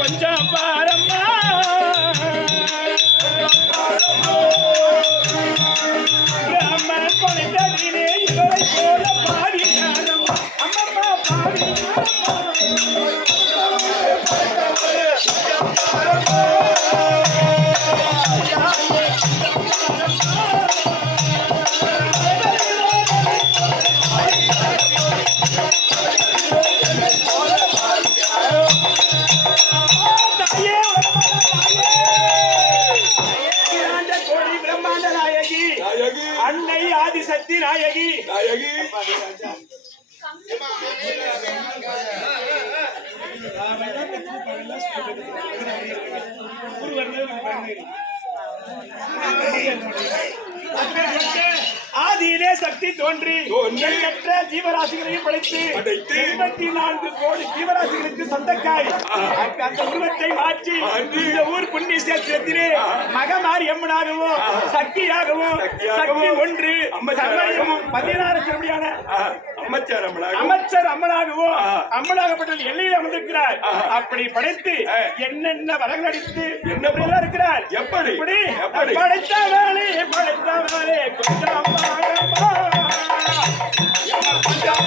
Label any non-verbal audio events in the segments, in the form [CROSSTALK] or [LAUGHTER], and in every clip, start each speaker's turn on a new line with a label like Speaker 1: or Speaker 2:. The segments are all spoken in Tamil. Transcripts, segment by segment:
Speaker 1: கொஞ்சம் பாரம்மா அன்னை ஆதிசக்தி நாயகி.
Speaker 2: நாயகி.
Speaker 1: ஆதியிலே சக்தி தோன்றி எண்ணற்ற ஜீவராசிகளையும் படைத்து
Speaker 2: படைத்து
Speaker 1: எண்பத்தி நான்கு கோடி ஜீவராசிகளுக்கு சொந்தக்காரி அந்த உருவத்தை மாற்றி இந்த ஊர் புண்ணிய சேத்திரத்திலே மகமாரி அம்மனாகவும் சக்தியாகவும் சக்தி ஒன்று பதினாறு சொல்லியான
Speaker 2: அமைச்சர்
Speaker 1: அமைச்சர் அம்மனாகவும்
Speaker 2: ஆ.
Speaker 1: அம்மனாகப்பட்ட எல்லையில் அமர்ந்திருக்கிறார். அப்படி படைத்து. என்னென்ன வரங்கள் அடித்து
Speaker 2: என்ன
Speaker 1: இருக்கிறார்
Speaker 2: எப்படி?
Speaker 1: இப்படி
Speaker 2: எப்படி?
Speaker 1: படைத்தவளே படைத்தவளே கொஞ்சம்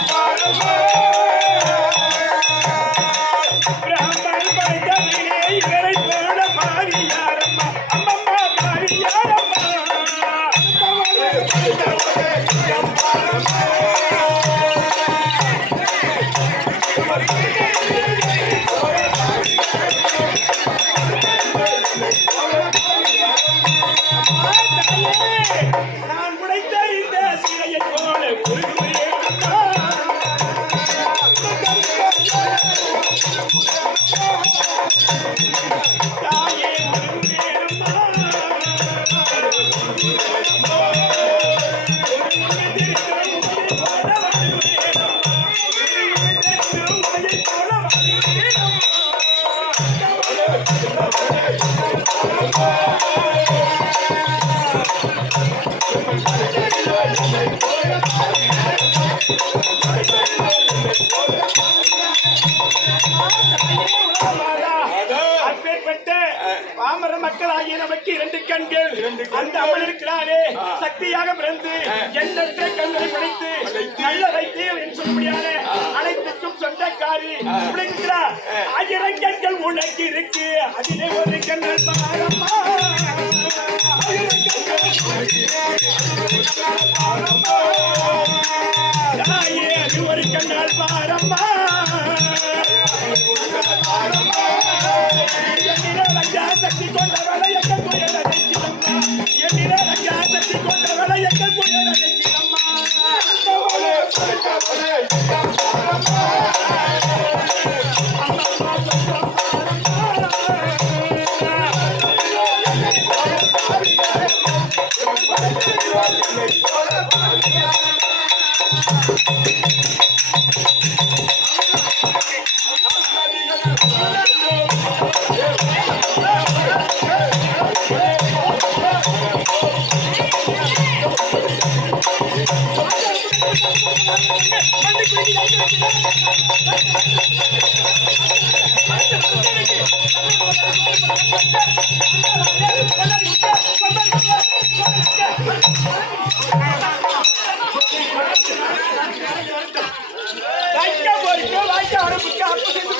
Speaker 1: கண்கள் அந்த அம்மன் இருக்கிறாரே சக்தியாக பிறந்து எண்ணற்ற கண்களை படைத்து நல்ல வைத்தியம் என்று சொல்லக்கூடியான அனைத்துக்கும் சொந்தக்காரி விளங்குகிறார் ஆயிரம் கண்கள் உனக்கு இருக்கு. அதிலே ஒரு கண்கள் பாரம்மா ஆயிரம் கண்கள் உனக்கு
Speaker 3: Yeah.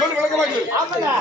Speaker 2: சொல்லு விளக்கமா சொல்லு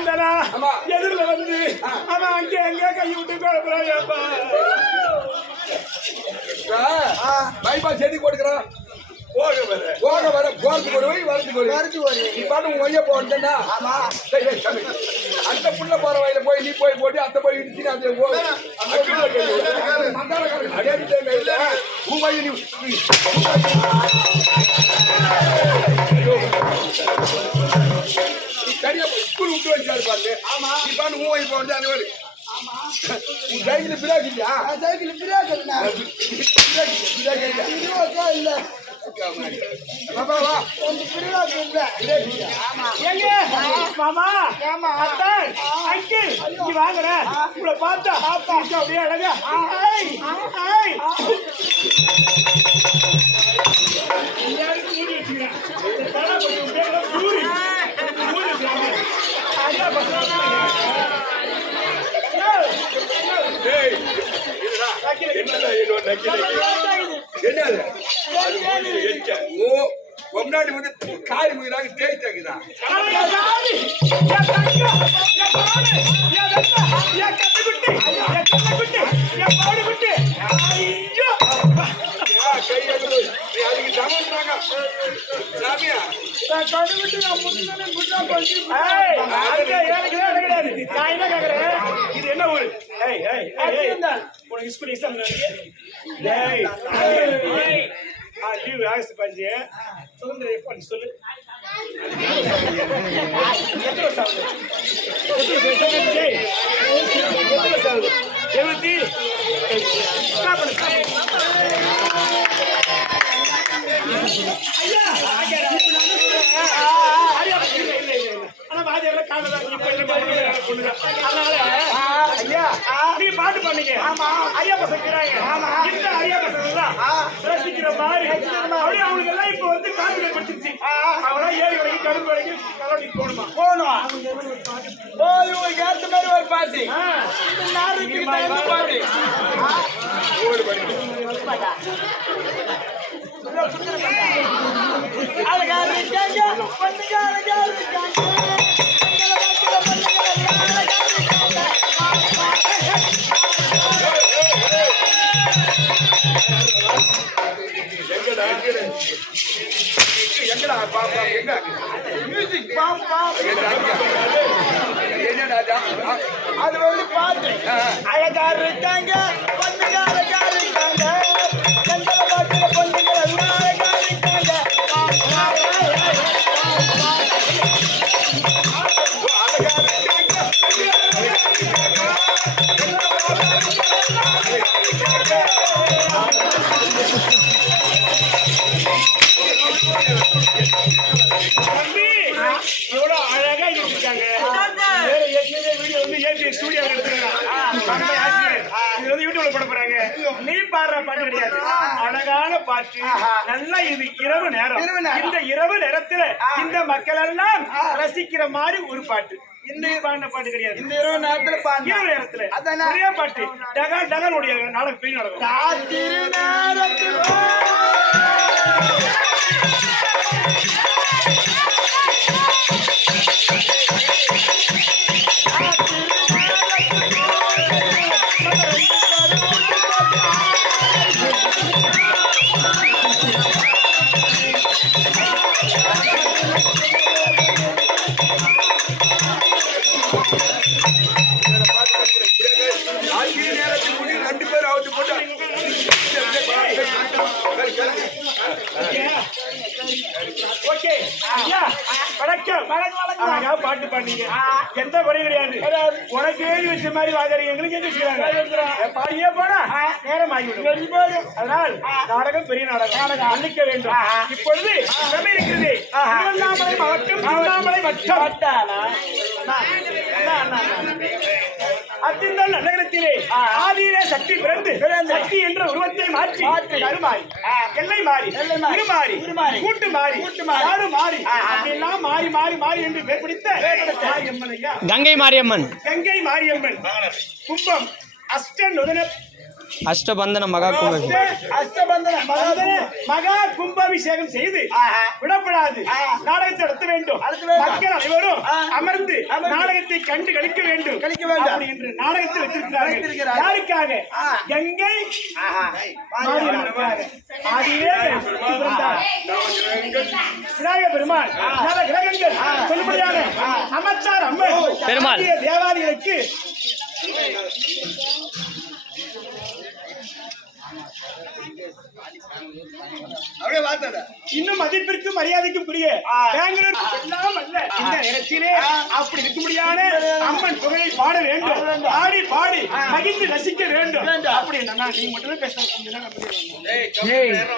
Speaker 1: வந்தேனா? எதிரில வந்து அவன் அங்கே அங்கே கை விட்டு குழப்புறான், எப்பா.
Speaker 2: பைபாஸ் செடி கொடுக்குறான்
Speaker 1: போக பாரு.
Speaker 2: போக வர போறதுக்கு ஒரு வழி வரதுக்கு ஒரு வழி.
Speaker 3: வரது ஒரு
Speaker 2: நீ பாட்டு உன் வழியா போட்டேன்னா
Speaker 3: ஆமா.
Speaker 2: அந்த புள்ள போற வழியில போய் நீ போய் போட்டு அத்தை போய் இடிச்சு அது. மந்தாரக்காரன் டைம் இல்ல. உன் நீ போய் ஸ்கூல் விட்டு வச்சாரு பாரு நீ பாட்டு உன் வழி போறது அது உன் சைக்கிள் பிராக் இல்லையா
Speaker 3: சைக்கிள் பிரேக்
Speaker 2: இல்ல, பிராக் இல்ல.
Speaker 3: இதுவாக்கா இல்ல
Speaker 2: பாப்பா, வா
Speaker 3: கொஞ்சம் பிரேக் இல்ல
Speaker 2: பிராக் இல்ல.
Speaker 1: எங்க? மாமா அங்கிள், இங்க. உங்களை பார்த்தா, அப்படியே அழகா. வச்சுக்கிறேன். சூரி. சூரி
Speaker 2: முன்னாடி வந்து காய் முயிராக தேய் தேக்குதா
Speaker 1: என் சாமி, என் தங்கம், என் என்
Speaker 3: நான்
Speaker 1: என்ன கேக்குறேன்? இது என்ன ஊரு? உனக்கு ஸ்கூல் எக்ஸாம் டேய் ஆகஸ்ட் பாஞ்சு சுதந்திரம் எப்போ நீ சொல்லு எத்தனை வருஷம் ஆகுது? எத்தனை வருஷம் எத்தனை வருஷம் ஆகுது? எழுபத்தி நீ பாட்டு பண்ணீங்க. ஐயா பசங்க இருக்கிறாங்க. இந்த ஐயா பசங்க எல்லாம் ரசிக்கிற மாதிரி. அப்படியே அவங்களுக்கு எல்லாம் இப்ப வந்து கான்பிடன்ஸ் கொடுத்துருச்சு. அவங்களாம் ஏழு வரைக்கும், கரும்பு வரைக்கும் கலவடிக்கு போகணுமா?
Speaker 3: போகணும் ஓ இவங்களுக்கு ஏத்த மாதிரி ஒரு பாட்டு
Speaker 1: ஆ.
Speaker 3: இந்த நாளைக்கு தகுந்த பாட்டு
Speaker 2: ஓடு பண்ணி
Speaker 3: அழகா இருக்காங்க. பொண்ணுங்க அழகா
Speaker 2: பாப்பா
Speaker 3: அது வந்து பாட்டு அழகா இருக்காங்க
Speaker 1: பாடுற பாட்டு கிடையாது. அழகான பாட்டு. நல்லா இது இரவு நேரம். இந்த இரவு நேரத்துல இந்த மக்கள் எல்லாம் ரசிக்கிற மாதிரி ஒரு பாட்டு. இந்த பாடின பாட்டு கிடையாது.
Speaker 3: இந்த இரவு நேரத்துல பாருங்க
Speaker 1: இரவு நேரத்துல. ஒரே பாட்டு. டகா டகனுடைய நாடகம் பெரிய நாடகம். நேரம் ஆகிவிடும் அதனால் நாடகம் பெரிய நாடகம். மன்னிக்க வேண்டும். இப்பொழுது எப்படி இருக்கிறது. திருவண்ணாமலை மாவட்டம் திருவண்ணாமலை வட்டம். அத்திந்தல் நகரத்திலே ஆதீன சக்தி பிறந்து சக்தி என்ற உருவத்தை மாற்றி கருமாறி. எல்லை மாறி. இருமாறி கூட்டு மாறி. ஆடு மாறி. அப்படியெல்லாம் மாறி மாறி மாறி என்று பேர் பிடித்த
Speaker 4: கங்கை மாரியம்மன்.
Speaker 1: கங்கை மாரியம்மன். கும்பம். அஷ்ட நுதன
Speaker 4: அஷ்டபந்தன மகா கும்பம்
Speaker 3: அஷ்டபந்தன
Speaker 1: மகா மகா கும்பாபிஷேகம் செய்து விடப்படாது. நாடகத்தை நடத்த வேண்டும். மக்கள் அனைவரும்
Speaker 3: ஆ.
Speaker 1: அமர்ந்து. நாடகத்தை கண்டு கழிக்க வேண்டும்.
Speaker 3: கழிக்க வேண்டும்.
Speaker 1: என்று நாடகத்தை வைத்திருக்கிறார்கள். யாருக்காக?
Speaker 3: ஆ.
Speaker 1: கங்கை. விநாயக பெருமாள். கிரகங்கள் சொல்லும்படியான அமைச்சார் அம்மன்.
Speaker 4: பெருமாள்.
Speaker 1: தேவாதிகளுக்கு
Speaker 3: அப்படியே பார்த்தத.
Speaker 1: இன்னும் மதிப்பிற்கும் மரியாதைக்கும் புரிய பெங்களூர் எல்லாம் அல்ல. இந்த நேரத்திலே அப்படி இருக்கும்படியான அம்மன் புகழை பாட வேண்டும். பாடி பாடி மகிழ்ந்து ரசிக்க வேண்டும். அப்படி என்னன்னா நீ மட்டுமே பேச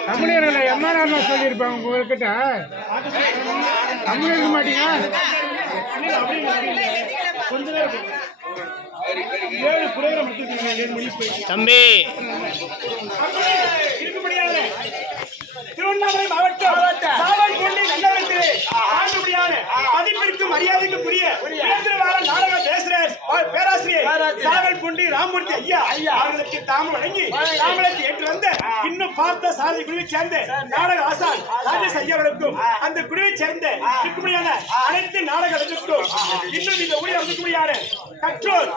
Speaker 5: தமிழர்களை எம்ஆர்ஆர் சொல்லியிருப்பாங்க உங்ககிட்ட தமிழ் இருக்க மாட்டீங்க
Speaker 1: கொஞ்ச நேரம் ஏழு புரோகிராம் எடுத்துருக்கீங்க ஏழு மணி போயிட்டு
Speaker 4: தம்பி
Speaker 1: அப்படி இருக்கும்படியான திருவண்ணாமலை மாவட்டம் சாவல்கொண்டி நகரத்திலே ஆண்டுபடியான மதிப்பிற்கும் மரியாதைக்கும் புரிய. வேந்திரவார நாடக பேசுறேன் பேராசிரியர் சாவல்குண்டி ராமூர்த்தி ஐயா. அவர்களுக்கு தாம வழங்கி தாமலத்தை ஏற்று வந்த இன்னும் பார்த்த சாதி குழுவை சேர்ந்த நாடக ஆசான் ராஜேஷ் ஐயாவுக்கும் அந்த குழுவை சேர்ந்த இருக்கும்படியான அனைத்து நாடகங்களுக்கும் இன்னும் இந்த ஊழியர் இருக்கும்படியான கற்றோர்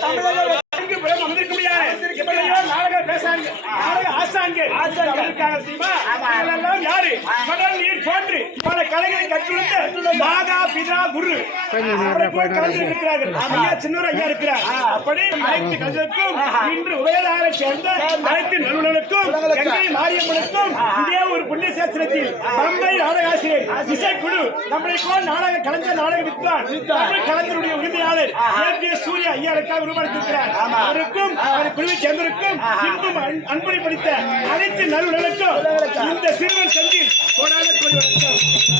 Speaker 3: தமிழக
Speaker 1: பேரும் அமர்ந்திருக்க முடியாது. எத்தனையோ நாடக பேசாங்க, நாடக ஆசான்க அமர்ந்திருக்காங்க தெரியுமா? இவங்களெல்லாம் யாரு? கடல் நீர் போன்று பல கலைகளை கற்றுள்ள மாதா, பிதா, குரு. கலந்து இருக்கிறார்கள். ஐயா சின்னூர் ஐயா இருக்கிறார். அப்படி அனைத்து கலைஞருக்கும் இன்று உபயதாரை சேர்ந்த அனைத்து நிறுவனங்களுக்கும் கங்கை மாரியம்மனுக்கும் இதே ஒரு புண்ணிய சேத்திரத்தில் பம்பை நாடகாசிரியர் இசைக்குழு நம்மளை போல் நாடக கலைஞர் நாடக வித்வான் கலைஞருடைய உரிமையாளர் ஏ. சூர்யா ஐயா இருக்காக உருவாக்கியிருக்கிறார். அவருக்கும் அவர் குழுவை சேர்ந்திருக்கும் இன்னும் அன்- அன்புரை படித்த அனைத்து நல்வுகளுக்கும் இந்த சிறுவன் சந்தில் கோடி வணக்கம் ஆ,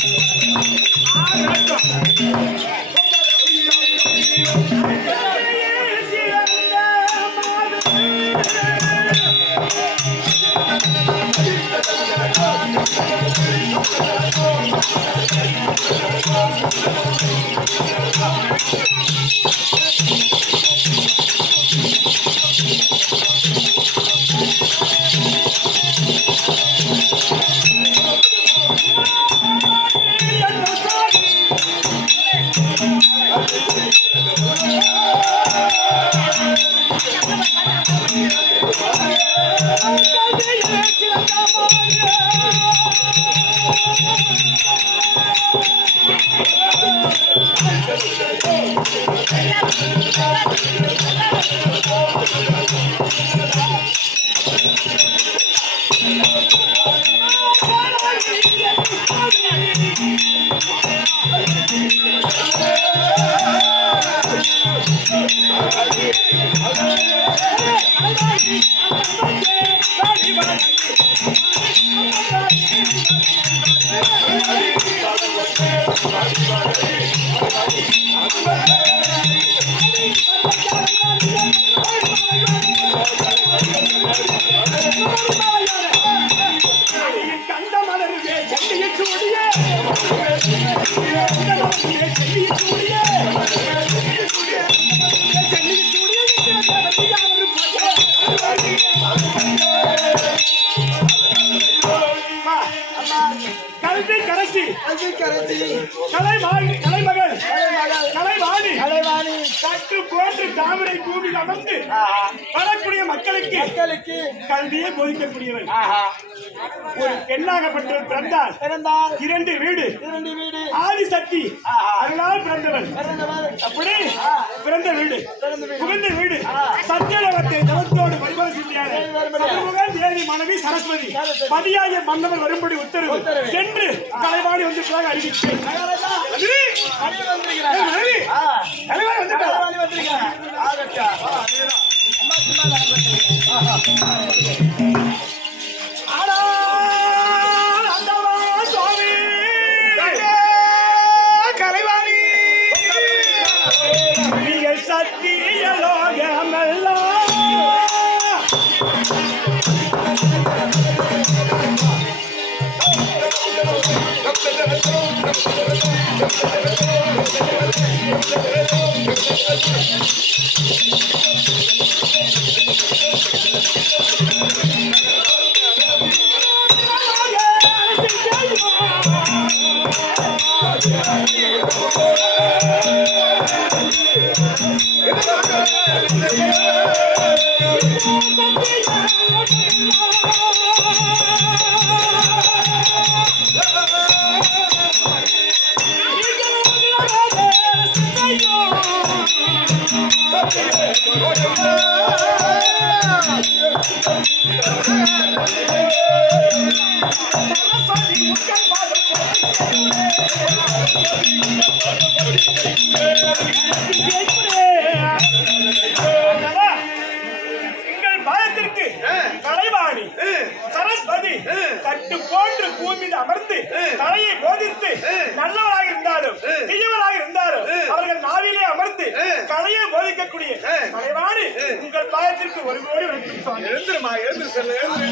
Speaker 1: அமர்ந்து. வரக்கூடிய மக்களுக்கு
Speaker 3: மக்களுக்கு
Speaker 1: கல்வியை போதிக்கக்கூடியவள்
Speaker 3: ஆஹா.
Speaker 1: ஒரு பெண்ணாகப்பட்டவள் பிறந்தால்
Speaker 3: பிறந்தால்
Speaker 1: இரண்டு வீடு
Speaker 3: இரண்டு வீடு
Speaker 1: ஆதிசக்தி
Speaker 3: ஆஹா.
Speaker 1: அதனால்
Speaker 3: பிறந்தவர்
Speaker 1: அப்படி பிறந்த வீடு
Speaker 3: பிறந்த வீடு.
Speaker 1: புகுந்த வீடு. சத்தியலோகத்தை தவத்தோடு. சதுர்முகன் தேவி சரஸ்வதி. பதியாய மன்னவர் வரும்படி உத்தரவு. சென்று கலைவாணி வந்து
Speaker 3: வந்திருக்கிறாங்க. வந்திருக்காங்க.
Speaker 1: எங்கள் உங்கள் பாதத்திற்கு ஒரு கோடி வணக்கம்
Speaker 2: எழுந்துருமா எழுந்து செல்ல எழுந்து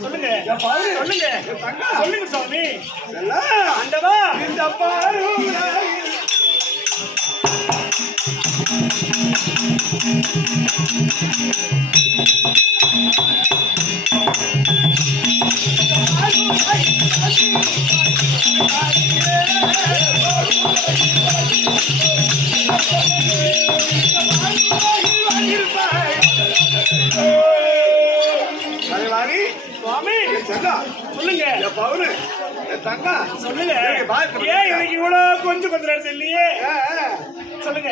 Speaker 1: சொல்லுங்க. சொல்லுங்க. சொல்லுங்க சுவாமி. ஆண்டவா
Speaker 2: இந்த பாரு கலைவாணி
Speaker 1: சுவாமி கொஞ்சம் கொஞ்சம் நேரத்தில் இல்லையே. சொல்லுங்க.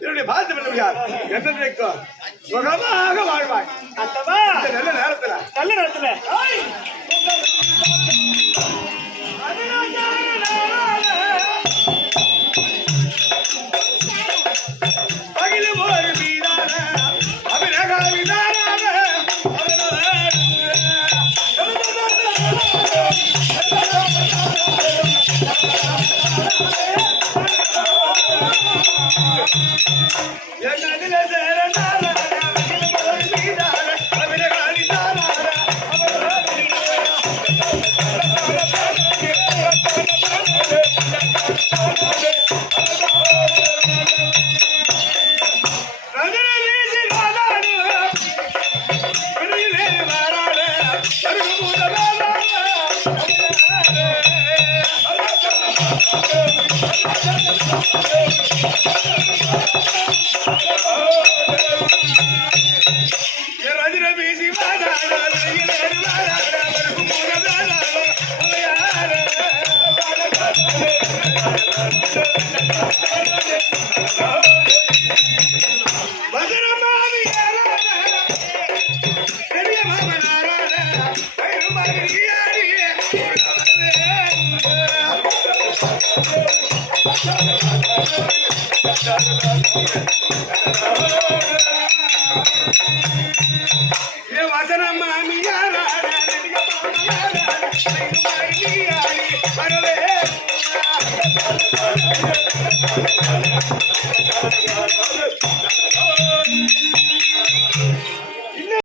Speaker 2: என்னுடைய பாதத்தை பண்ணுவியார் என்ன சுகமாக வாழ்வாய். நல்ல நேரத்துல.
Speaker 1: நல்ல நேரத்துல.
Speaker 6: Thank [LAUGHS] you.